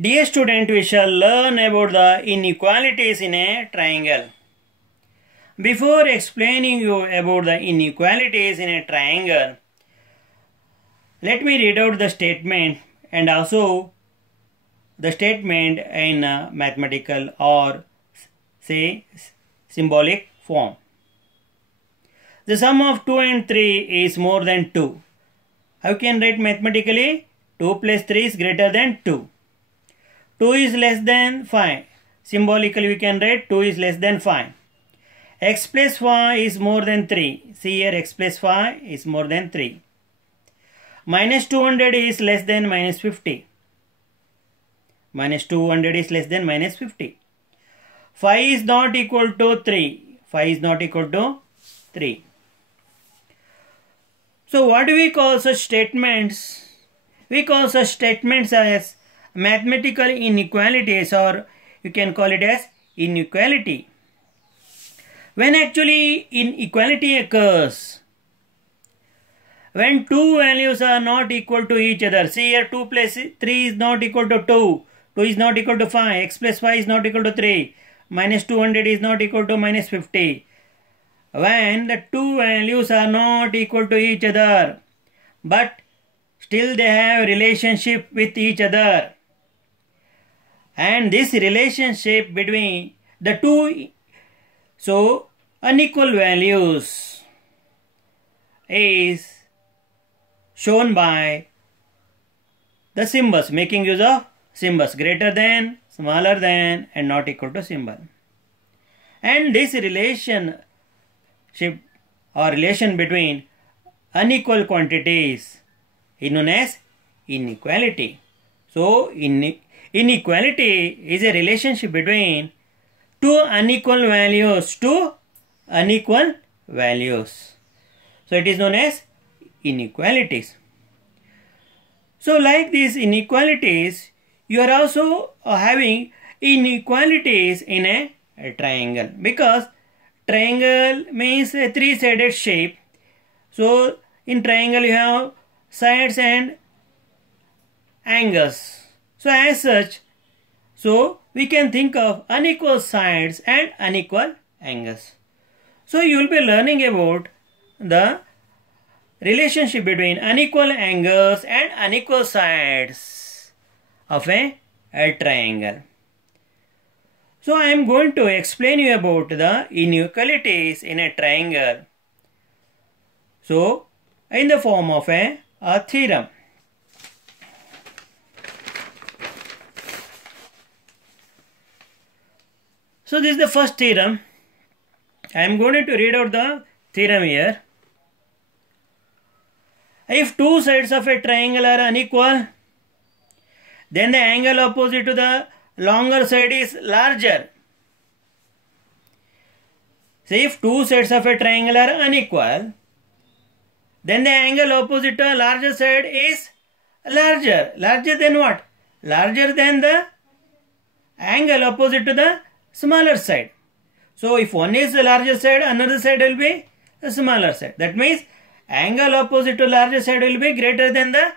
Dear student, we shall learn about the inequalities in a triangle. Before explaining you about the inequalities in a triangle, let me read out the statement and also the statement in mathematical or say symbolic form. The sum of 2 and 3 is more than 2. How can write mathematically? 2 plus 3 is greater than 2. 2 is less than 5. Symbolically we can write 2 is less than 5. X plus 5 is more than 3. See here, x plus 5 is more than 3. Minus 200 is less than minus 50. Minus 200 is less than minus 50. 5 is not equal to 3. 5 is not equal to 3. So what do we call such statements? We call such statements as mathematical inequalities, or you can call it as inequality. When actually inequality occurs, when two values are not equal to each other. See here, 2 plus 3 is not equal to 2. 2 is not equal to 5. X plus 5 is not equal to 3. Minus 200 is not equal to minus 50. When the two values are not equal to each other, but still they have relationship with each other. And this relationship between the two unequal values is shown by the symbols, making use of symbols greater than, smaller than, and not equal to symbol. And this relationship or relation between unequal quantities is known as inequality. So inequality is a relationship between two unequal values So it is known as inequalities. So like these inequalities, you are also having inequalities in a triangle, because triangle means a three-sided shape. So in triangle you have sides and angles. So as such, we can think of unequal sides and unequal angles. So you will be learning about the relationship between unequal angles and unequal sides of a triangle. So I am going to explain you about the inequalities in a triangle. So in the form of a theorem. So this is the first theorem. I am going to read out the theorem here. If two sides of a triangle are unequal, then the angle opposite to the longer side is larger. So if two sides of a triangle are unequal, then the angle opposite to a larger side is larger. Larger than what? Larger than the angle opposite to the smaller side. So if one is the larger side, another side will be the smaller side. That means angle opposite to larger side will be greater than the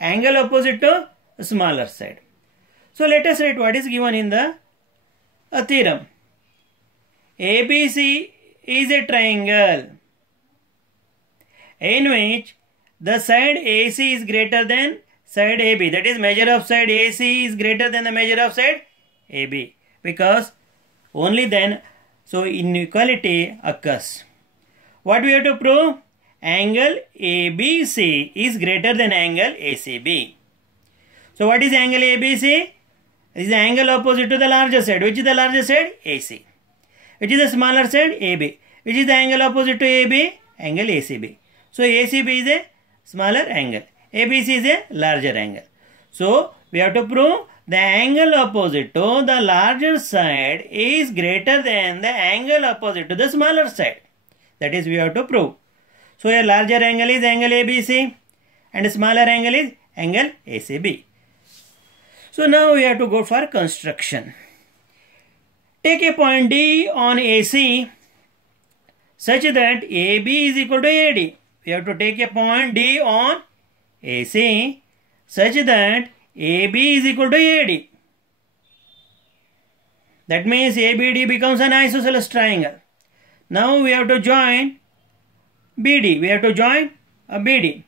angle opposite to smaller side. So let us write what is given in the theorem. ABC is a triangle in which the side AC is greater than side AB. That is, measure of side AC is greater than the measure of side AB. Because only then inequality occurs. What we have to prove? Angle ABC is greater than angle ACB. So what is angle ABC? It is the angle opposite to the larger side. Which is the larger side? AC. Which is the smaller side? AB. Which is the angle opposite to AB? Angle ACB. So ACB is a smaller angle. ABC is a larger angle. So we have to prove the angle opposite to the larger side is greater than the angle opposite to the smaller side. That is, we have to prove. So a larger angle is angle ABC and a smaller angle is angle ACB. So now we have to go for construction. Take a point D on AC such that AB is equal to AD. We have to take a point D on AC such that AB is equal to AD. That means ABD becomes an isosceles triangle. Now we have to join BD. We have to join a BD.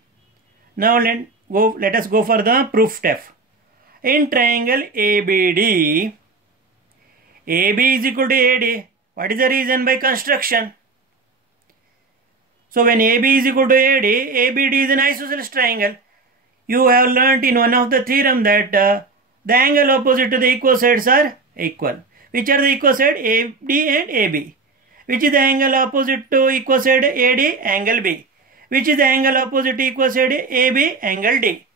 Now let us go for the proof step. In triangle ABD, AB is equal to AD. What is the reason? By construction. So when AB is equal to AD, ABD is an isosceles triangle. You have learnt in one of the theorem that the angle opposite to the equal sides are equal. Which are the equal side? AD and AB. Which is the angle opposite to equal side AD? Angle B. Which is the angle opposite to equal side AB? Angle D.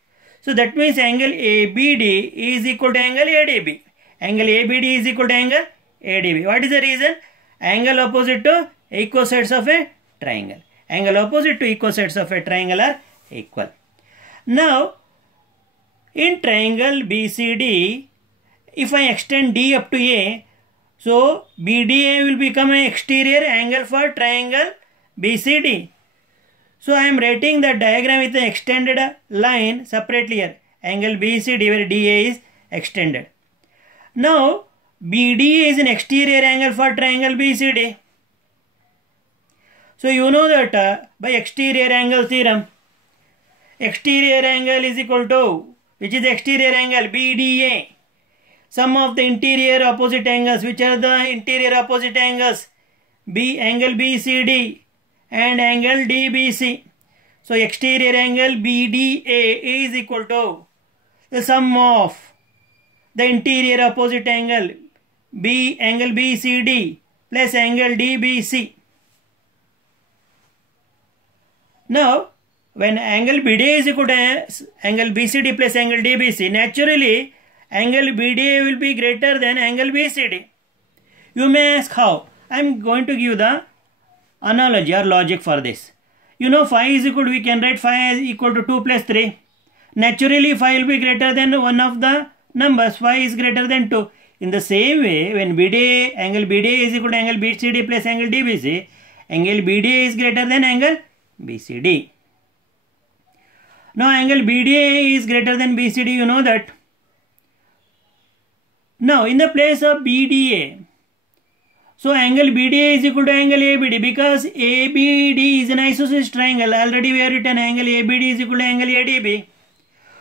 So that means angle ABD is equal to angle ADB. Angle ABD is equal to angle ADB. What is the reason? Angle opposite to equal sides of a triangle. Angle opposite to equal sides of a triangle are equal. Now, in triangle BCD, if I extend D up to A, so BDA will become an exterior angle for triangle BCD. So I am writing the diagram with an extended line separately here. Angle BCD where DA is extended. Now BDA is an exterior angle for triangle BCD. So you know that by exterior angle theorem, exterior angle is equal to, which is the exterior angle? BDA. Sum of the interior opposite angles. Which are the interior opposite angles? Angle BCD and angle DBC. So exterior angle BDA is equal to the sum of the interior opposite angle angle BCD plus angle DBC. Now when angle BDA is equal to angle BCD plus angle DBC, naturally angle BDA will be greater than angle BCD. You may ask how? I am going to give the analogy or logic for this. You know phi is equal to, we can write phi is equal to 2 plus 3. Naturally phi will be greater than one of the numbers. Phi is greater than 2. In the same way, when BDA, angle BDA is equal to angle BCD plus angle DBC, angle BDA is greater than angle BCD. Now angle BDA is greater than BCD, you know that. Now in the place of BDA, so angle BDA is equal to angle ABD, because ABD is an isosceles triangle. Already we have written angle ABD is equal to angle ADB.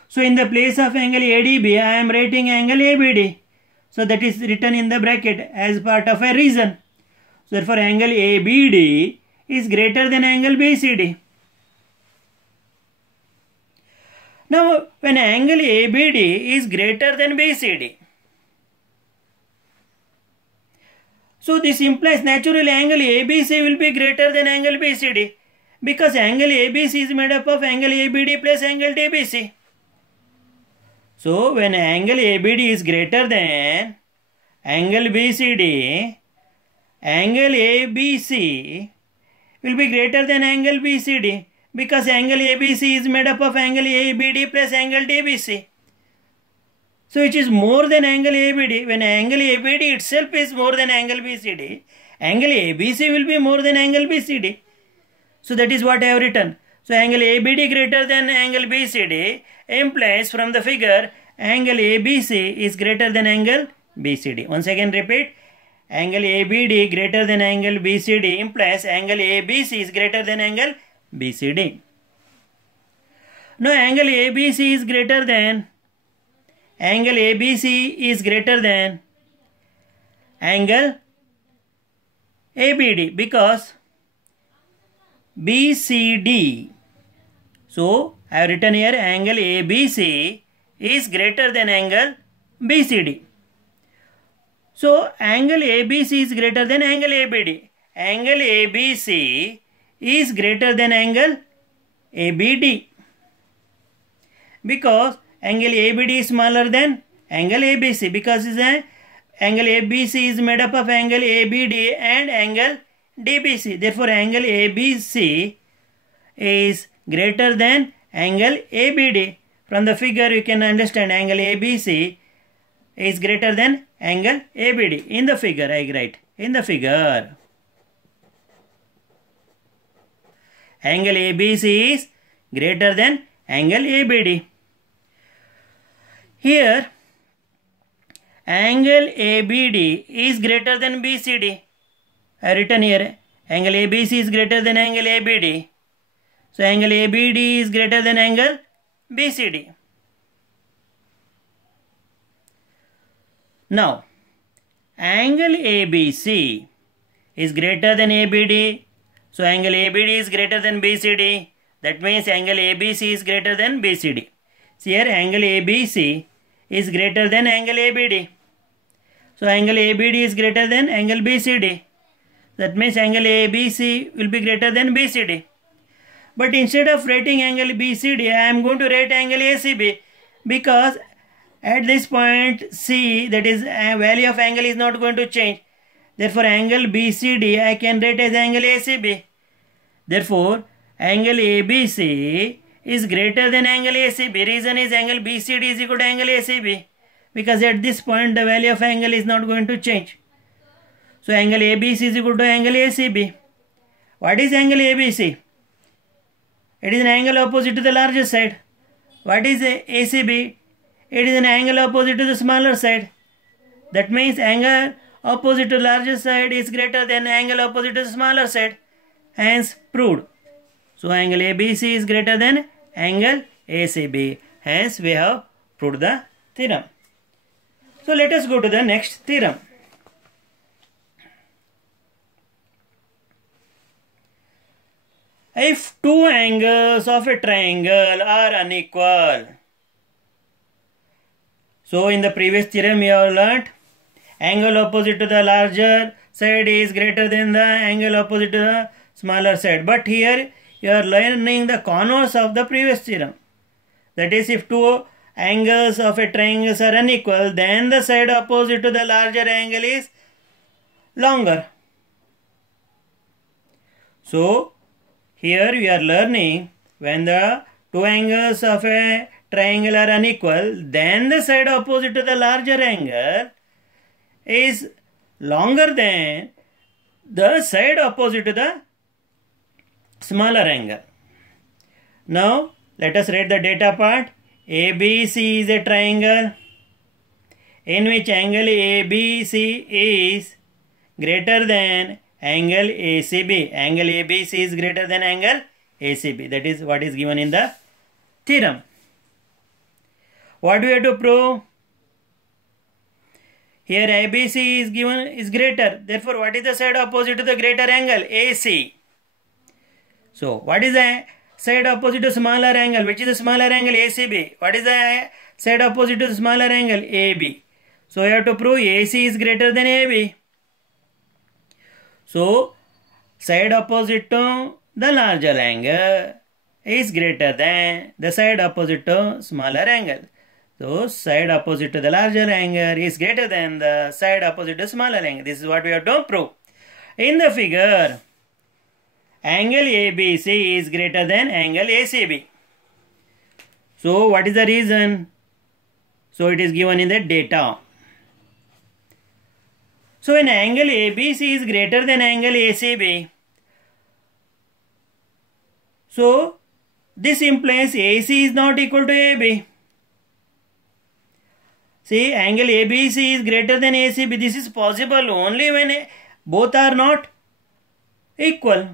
So in the place of angle ADB, I am writing angle ABD. So that is written in the bracket as part of a reason. So therefore angle ABD is greater than angle BCD. Now when angle ABD is greater than BCD, so this implies naturally angle ABC will be greater than angle BCD, because angle ABC is made up of angle ABD plus angle DBC. So when angle ABD is greater than angle BCD, angle ABC will be greater than angle BCD, because angle ABC is made up of angle ABD plus angle DBC. So it is more than angle ABD. When angle ABD itself is more than angle BCD, angle ABC will be more than angle BCD. So that is what I have written. So angle ABD greater than angle BCD implies from the figure angle ABC is greater than angle BCD. Once again repeat, angle ABD greater than angle BCD implies angle ABC is greater than angle BCD. Now angle ABC is greater than angle angle ABD, because BCD. So I have written here angle ABC is greater than angle BCD. So angle ABC is greater than angle ABD. Angle ABC is greater than angle ABD, because angle ABD is smaller than angle ABC, because angle ABC is made up of angle ABD and angle DBC. Therefore angle ABC is greater than angle ABD. From the figure you can understand angle ABC is greater than angle ABD. In the figure I write, in the figure angle ABC is greater than angle ABD. Here angle ABD is greater than BCD. I have written here angle ABC is greater than angle ABD. So angle ABD is greater than angle BCD. Now angle ABC is greater than ABD. So angle ABD is greater than BCD. That means angle ABC is greater than BCD. So here angle ABC is greater than angle ABD. So angle ABD is greater than angle BCD. That means angle ABC will be greater than BCD. But instead of writing angle BCD, I am going to write angle ACB, because at this point C, that is value of angle is not going to change. Therefore angle BCD I can write as angle ACB. Therefore angle ABC is greater than angle ACB. Reason is angle BCD is equal to angle ACB, because at this point the value of angle is not going to change. So angle ABC is equal to angle ACB. What is angle ABC? It is an angle opposite to the larger side. What is ACB? It is an angle opposite to the smaller side. That means angle opposite to larger side is greater than angle opposite to the smaller side. Hence proved. So angle ABC is greater than angle ACB. Hence we have proved the theorem. So let us go to the next theorem. If two angles of a triangle are unequal. So in the previous theorem we have learnt angle opposite to the larger side is greater than the angle opposite to the smaller side. But here you are learning the converse of the previous theorem. That is, if two angles of a triangle are unequal, then the side opposite to the larger angle is longer. So here we are learning when the two angles of a triangle are unequal, then the side opposite to the larger angle is longer than the side opposite to the smaller angle. Now let us write the data part. ABC is a triangle in which angle ABC is greater than angle ACB. Angle ABC is greater than angle ACB. That is what is given in the theorem. What do we have to prove? Here ABC is given is greater. Therefore, what is the side opposite to the greater angle? AC. So, what is the side opposite to smaller angle? Which is the smaller angle? ACB. What is the side opposite to the smaller angle? AB. So, you have to prove AC is greater than AB. So, side opposite to the larger angle is greater than the side opposite to smaller angle. So, side opposite to the larger angle is greater than the side opposite to smaller angle. This is what we have to prove. In the figure, angle ABC is greater than angle ACB. So, what is the reason? So, it is given in the data. So, when angle ABC is greater than angle ACB, so this implies AC is not equal to AB. See, angle ABC is greater than ACB. This is possible only when both are not equal.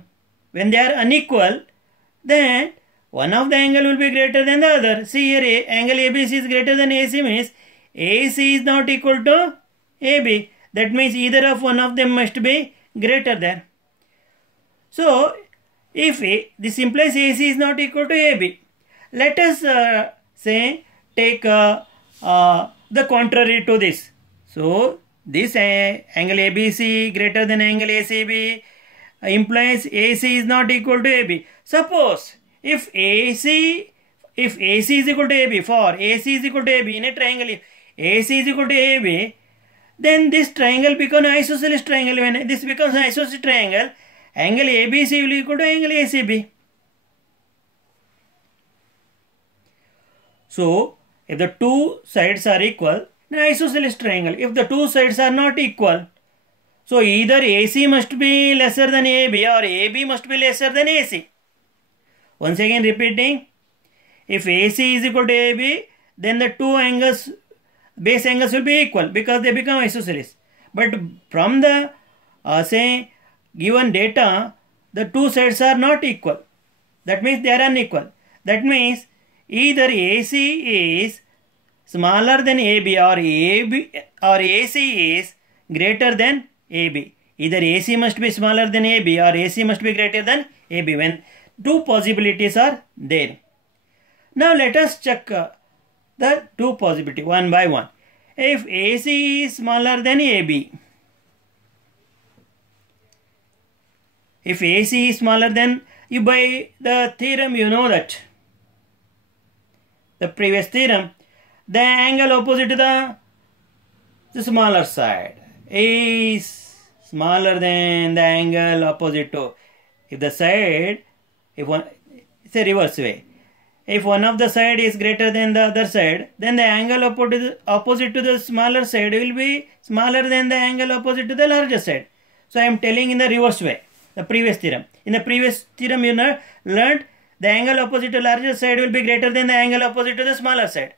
When they are unequal, then one of the angle will be greater than the other. See here, angle ABC is greater than AC means AC is not equal to AB. That means either of one of them must be greater than. So, if this implies AC is not equal to AB, let us say take the contrary to this. So, this angle ABC greater than angle ACB implies AC is not equal to AB. Suppose if AC is equal to AB, for AC is equal to AB in a triangle, if AC is equal to AB, then this triangle becomes an isosceles triangle. When this becomes an isosceles triangle, angle ABC will equal to angle ACB. So, if the two sides are equal, then isosceles triangle. If the two sides are not equal, so either AC must be lesser than AB or AB must be lesser than AC. Once again repeating, if AC is equal to AB, then the two angles, base angles will be equal because they become isosceles. But from the say given data, the two sides are not equal. That means they are unequal. That means either AC is smaller than AB or AC is greater than AB. Either AC must be smaller than AB or AC must be greater than AB when two possibilities are there. Now let us check the two possibilities one by one. If AC is smaller than AB, if AC is smaller than, you by the theorem you know that, the previous theorem, the angle opposite to the smaller side is smaller than the angle opposite to, if the side, if one, it's a reverse way. If one of the side is greater than the other side, then the angle opposite to the smaller side will be smaller than the angle opposite to the larger side. So I am telling in the reverse way, the previous theorem. In the previous theorem you learned the angle opposite to larger side will be greater than the angle opposite to the smaller side.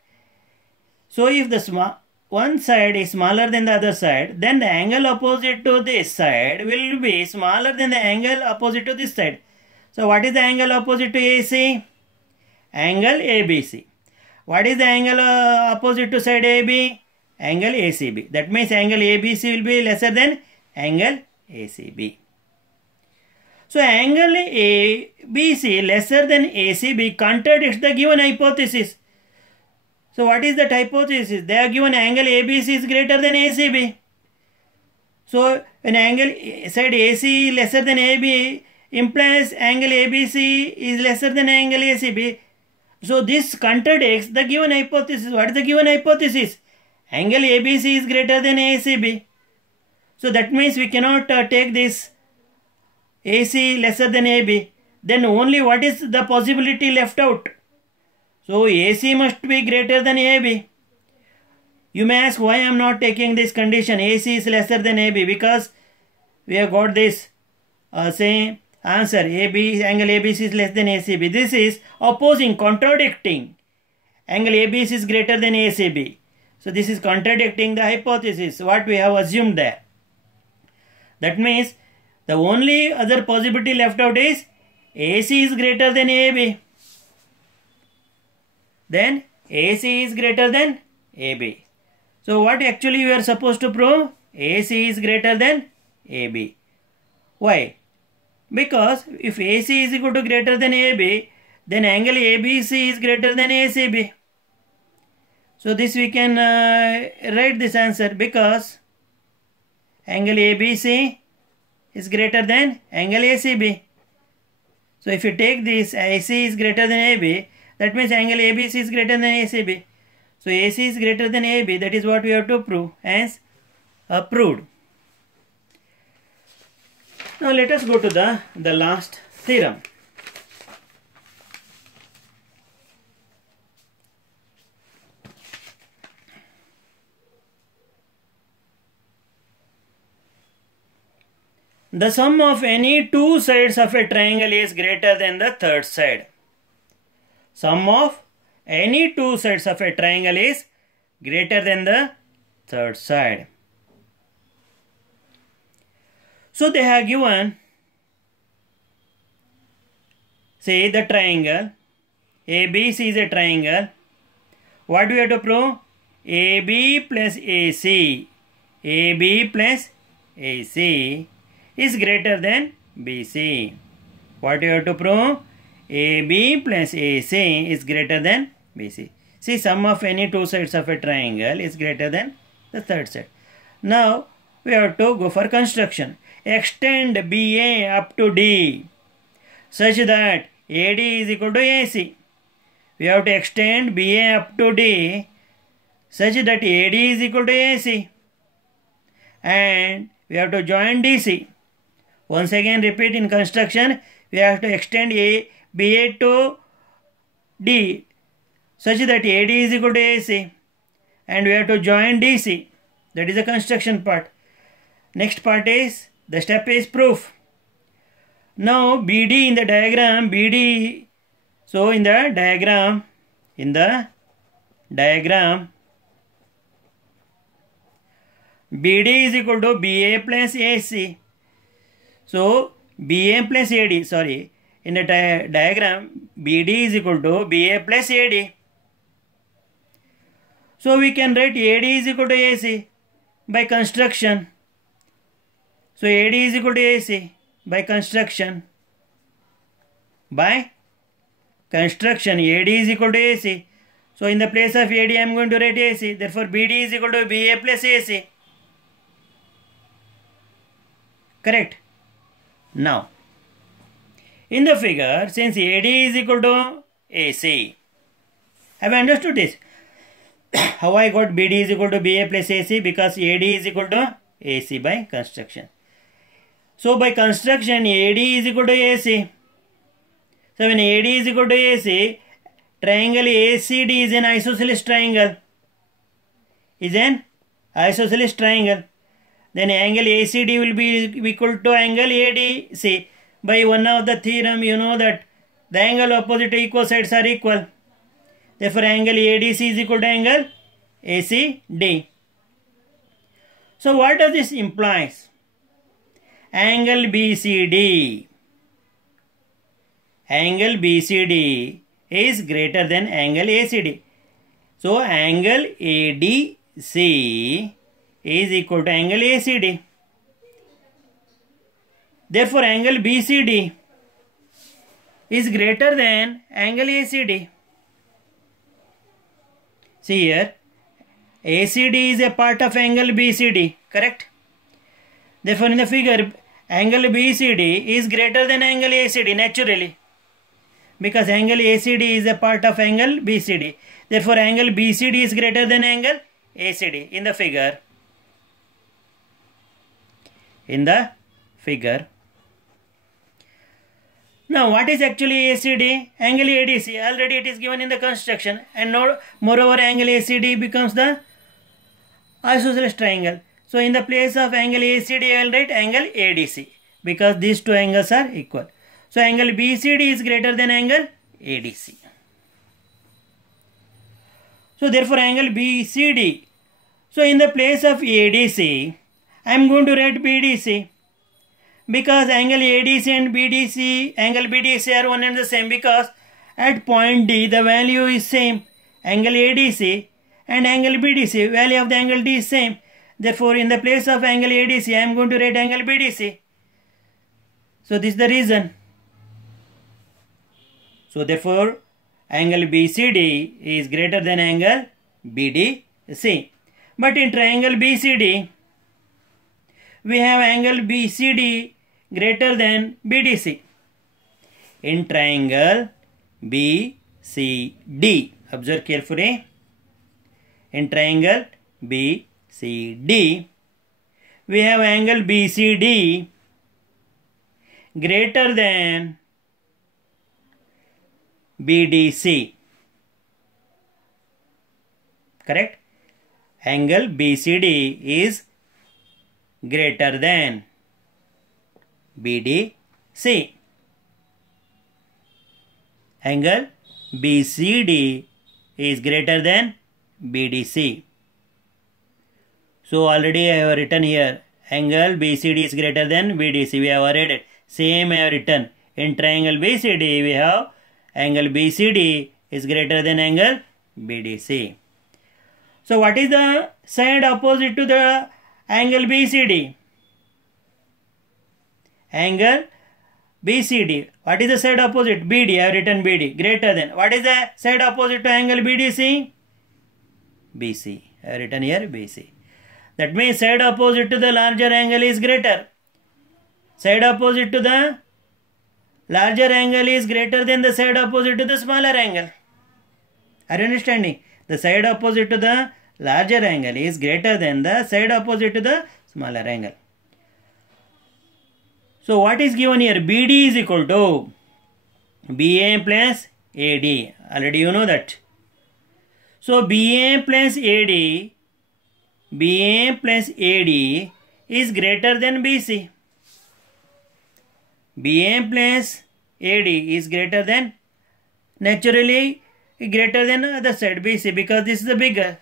So if the one side is smaller than the other side, then the angle opposite to this side will be smaller than the angle opposite to this side. So what is the angle opposite to AC? Angle ABC. What is the angle opposite to side AB? Angle ACB. That means angle ABC will be lesser than angle ACB. So angle ABC lesser than ACB contradicts the given hypothesis. So what is that hypothesis? They are given angle ABC is greater than ACB. So when angle side AC lesser than AB implies angle ABC is lesser than angle ACB. So this contradicts the given hypothesis. What is the given hypothesis? Angle ABC is greater than ACB. So that means we cannot take this AC lesser than AB. Then only what is the possibility left out? So AC must be greater than AB. You may ask why I am not taking this condition AC is lesser than AB, because we have got this same answer, angle ABC is less than ACB. This is opposing, contradicting. Angle ABC is greater than ACB. So this is contradicting the hypothesis, what we have assumed there. That means the only other possibility left out is AC is greater than AB. Then AC is greater than AB. So what actually we are supposed to prove? AC is greater than AB. Why? Because if AC is equal to greater than AB, then angle ABC is greater than ACB. So this we can write this answer, because angle ABC is greater than angle ACB. So if you take this AC is greater than AB, that means angle ABC is greater than ACB. So AC is greater than AB, that is what we have to prove, hence proved. Now let us go to the last theorem. The sum of any two sides of a triangle is greater than the third side. Sum of any two sides of a triangle is greater than the third side. So they have given, say, the triangle ABC is a triangle. What do we have to prove? AB plus AC, AB plus AC is greater than BC. What do you have to prove? AB plus AC is greater than BC. See, sum of any two sides of a triangle is greater than the third side. Now we have to go for construction. Extend BA up to D such that AD is equal to AC. We have to extend BA up to D such that AD is equal to AC. And we have to join DC. Once again repeat, in construction we have to extend BA to D such that AD is equal to AC, and we have to join DC. That is the construction part. Next part is, the step is proof. Now BD in the diagram, BD, so in the diagram, in the diagram, BD is equal to BA plus AC. So BA plus AD, sorry, in the diagram BD is equal to BA plus AD. So we can write AD is equal to AC by construction. So AD is equal to AC by construction. By construction, AD is equal to AC. So in the place of AD I am going to write AC. Therefore BD is equal to BA plus AC. Correct. Now, in the figure, since AD is equal to AC, have I understood this? How I got BD is equal to BA plus AC? Because AD is equal to AC by construction. So by construction, AD is equal to AC. So when AD is equal to AC, triangle ACD is an isosceles triangle. Is an isosceles triangle. Then angle ACD will be equal to angle ADC. By one of the theorem, you know that the angle opposite equal sides are equal. Therefore, angle ADC is equal to angle ACD. So, what does this imply? Angle BCD. Angle BCD is greater than angle ACD. So, angle ADC is equal to angle ACD. Therefore, angle BCD is greater than angle ACD. See here, ACD is a part of angle BCD, correct? Therefore, in the figure, angle BCD is greater than angle ACD naturally. Because angle ACD is a part of angle BCD. Therefore, angle BCD is greater than angle ACD in the figure. In the figure. Now, what is actually ACD? Angle ADC. Already it is given in the construction. And now, moreover, angle ACD becomes the isosceles triangle. So, in the place of angle ACD, I will write angle ADC. Because these two angles are equal. So, angle BCD is greater than angle ADC. So, therefore, angle BCD. So, in the place of ADC, I am going to write BDC. Because angle ADC and BDC, angle BDC are one and the same. Because at point D, the value is same. Angle ADC and angle BDC, value of the angle D is same. Therefore, in the place of angle ADC, I am going to write angle BDC. So, this is the reason. So, therefore, angle BCD is greater than angle BDC. But in triangle BCD, we have angle BCD greater than BDC. In triangle BCD, observe carefully. In triangle BCD, we have angle BCD greater than BDC. Correct? Angle BCD is greater than BDC. Angle BCD is greater than BDC. So already I have written here angle BCD is greater than BDC. We have already same I have written. In triangle BCD we have angle BCD is greater than angle BDC. So what is the side opposite to the angle BCD? Angle BCD. What is the side opposite? BD. I have written BD. Greater than. What is the side opposite to angle BDC? BC. I have written here BC. That means side opposite to the larger angle is greater. Side opposite to the larger angle is greater than the side opposite to the smaller angle. Are you understanding? The side opposite to the larger angle is greater than the side opposite to the smaller angle. So what is given here? BD is equal to BA plus AD. Already you know that. So BA plus AD is greater than BC. BA plus AD is greater than, naturally greater than the other side BC because this is the bigger.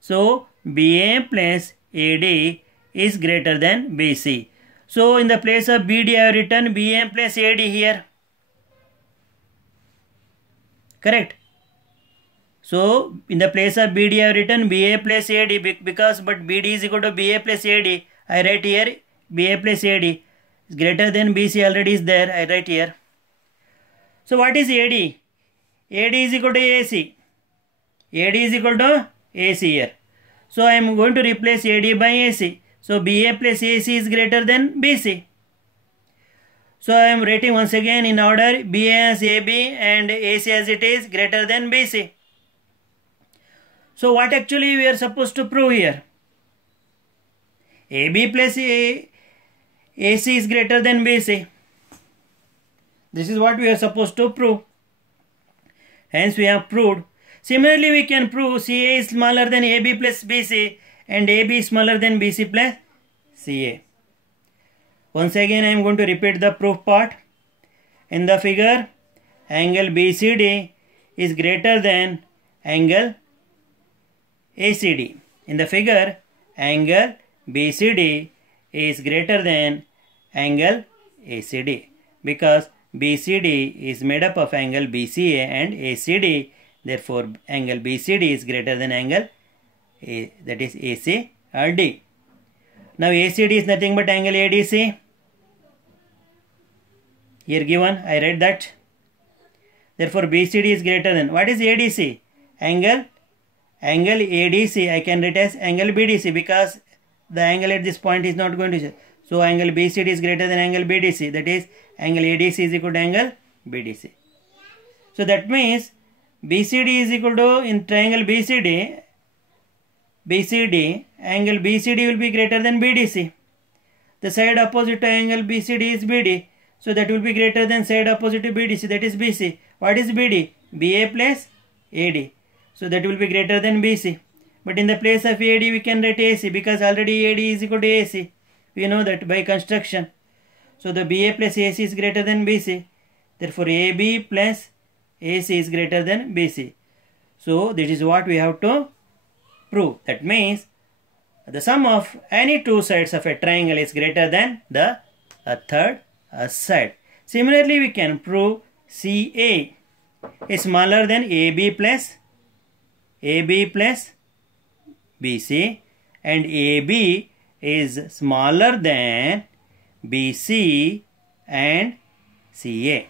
So BA plus AD is greater than BC. So in the place of BD I have written BA plus AD here. Correct. So in the place of BD I have written BA plus AD because but BD is equal to BA plus AD. I write here BA plus AD is greater than BC already is there. I write here. So what is AD? AD is equal to AC. AD is equal to AC here. So I am going to replace AD by AC. So BA plus AC is greater than BC. So I am writing once again in order BA as AB and AC as it is greater than BC. So what actually we are supposed to prove here? AB plus AC is greater than BC. This is what we are supposed to prove. Hence we have proved. Similarly we can prove CA is smaller than AB plus BC and AB is smaller than BC plus CA. Once again I am going to repeat the proof part. In the figure, angle BCD is greater than angle ACD. In the figure, angle BCD is greater than angle ACD because BCD is made up of angle BCA and ACD. Therefore, angle BCD is greater than angle A, that is ACD. Now ACD is nothing but angle ADC. Here given, I read that. Therefore, BCD is greater than. What is ADC? Angle ADC I can write as angle BDC because the angle at this point is not going to change. So angle BCD is greater than angle BDC. That is angle ADC is equal to angle BDC. So that means BCD is equal to in triangle BCD, angle BCD will be greater than BDC. The side opposite to angle BCD is BD. So that will be greater than side opposite to BDC, that is BC. What is BD? BA plus AD. So that will be greater than BC. But in the place of AD we can write AC because already AD is equal to AC. We know that by construction. So the BA plus AC is greater than BC. Therefore AB plus AC is greater than BC. So this is what we have to prove. That means the sum of any two sides of a triangle is greater than the third side. Similarly, we can prove CA is smaller than AB plus BC and AB is smaller than BC and CA.